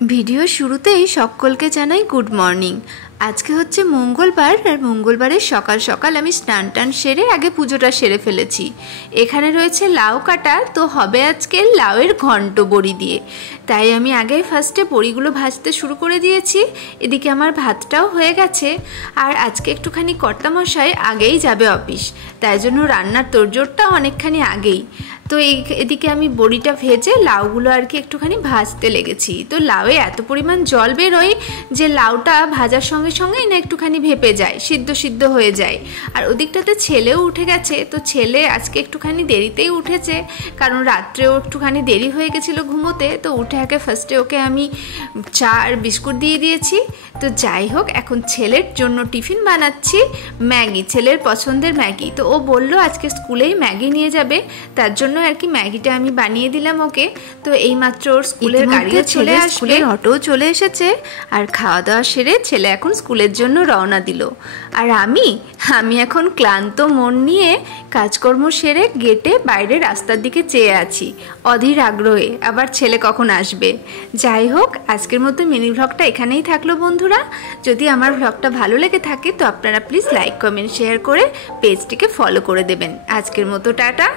Video শুরুতেই সকলকে জানাই গুড মর্নিং। আজকে হচ্ছে মঙ্গলবার, আর মঙ্গলবারের সকাল সকাল আমি স্নান টান সেরে আগে পুজোটা সেরে ফেলেছি। এখানে রয়েছে লাউ কাটা, তো হবে আজকে লাউয়ের ঘন্ট বড়ি দিয়ে। তাই আমি আগে ফার্স্টে বড়িগুলো ভাজতে শুরু করে দিয়েছি। এদিকে আমার ভাতটাও হয়ে গেছে। আর আজকে একটুখানি কর্তামশাই আগেই যাবে অফিস, তাই জন্য রান্নার তোড়জোড়টা অনেকখানি আগেই। তো এদিকে আমি বড়িটা ভেজে লাউগুলো আর কি একটুখানি ভাজতে লেগেছি। তো লাউয়ে এত পরিমাণ জল বেরোয় যে লাউটা ভাজার সঙ্গে সঙ্গেই না একটুখানি ভেপে যায়, সিদ্ধ সিদ্ধ হয়ে যায়। আর ওদিকটাতে ছেলেও উঠে গেছে। তো ছেলে আজকে একটুখানি দেরিতেই উঠেছে, কারণ রাত্রেও একটুখানি দেরি হয়ে গেছিলো ঘুমোতে। তো উঠে আগে ফার্স্টে ওকে আমি চা আর বিস্কুট দিয়ে দিয়েছি। তো যাই হোক, এখন ছেলের জন্য টিফিন বানাচ্ছি ম্যাগি, ছেলের পছন্দের ম্যাগি। তো ও বললো আজকে স্কুলেই ম্যাগি নিয়ে যাবে, তার জন্য আর কি ম্যাগিটা আমি বানিয়ে দিলাম ওকে। তো এইমাত্র ওর স্কুলের গাড়িও চলে আসবে, অটোও চলে এসেছে। আর খাওয়া দাওয়া সেরে ছেলে এখন স্কুলের জন্য রওনা দিল। আর আমি এখন ক্লান্ত মন নিয়ে কাজকর্ম সেরে গেটে বাইরে রাস্তার দিকে চেয়ে আছি অধীর আগ্রহে, আবার ছেলে কখন আসবে। যাই হোক, আজকের মতো মিনি ভ্লগটা এখানেই থাকলো বন্ধুরা। যদি আমার ভ্লগটা ভালো লেগে থাকে তো আপনারা প্লিজ লাইক কমেন্ট শেয়ার করে পেজটিকে ফলো করে দেবেন। আজকের মতো টাটা।